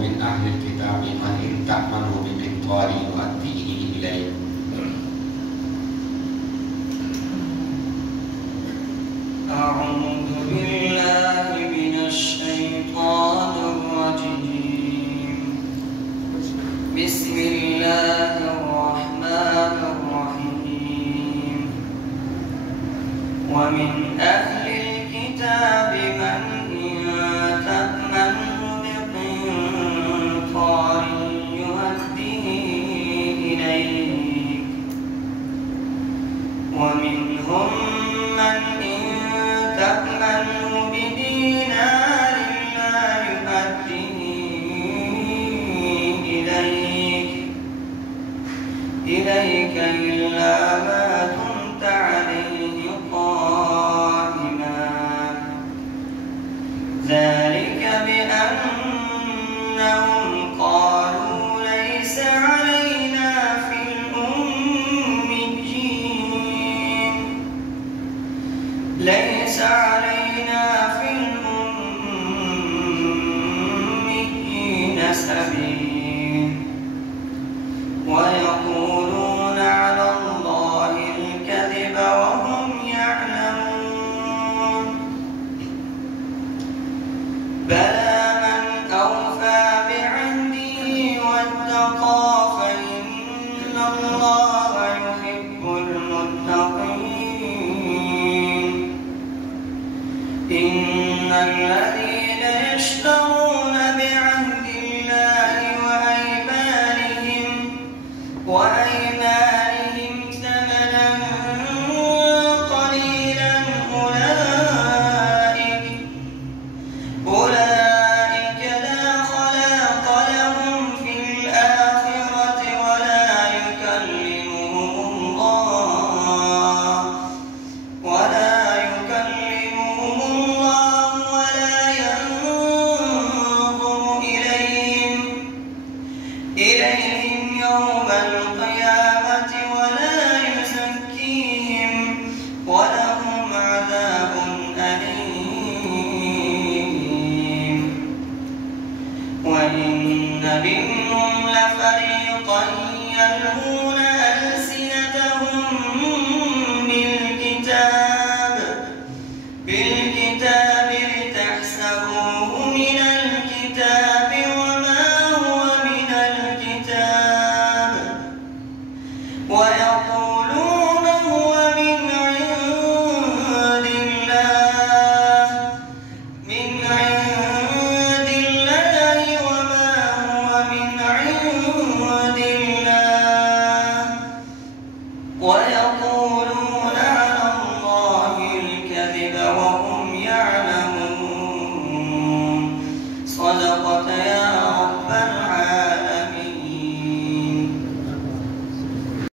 ومن أهل الكتاب من إن تأمنه بقنطار يؤديه إليك. أعوذ بالله من الشيطان الرجيم. بسم الله الرحمن الرحيم. ومن أهل الكتاب من إن تأمنه بقنطار يؤديه إليك ومنهم من إن تأمنه بدينار لا يؤديه إليك إلا ما دمت عليه قائما. ذلك بأنهم قالوا ليس علينا في الأميين سبيل ويقولون على الله الكذب وهم يعلمون. بلى من أوفى بعهده واتقى فإن الله يحب المتقين. إن الذين يشترون بعهد الله وأيمانهم ثمنا قليلا أولئك لا خلاق لهم في الآخرة ولا يكلمهم الله ولا ينظر إليهم يوم القيامة ولا يزكيهم ولهم عذاب أليم. وإن منهم لفريقا يلوون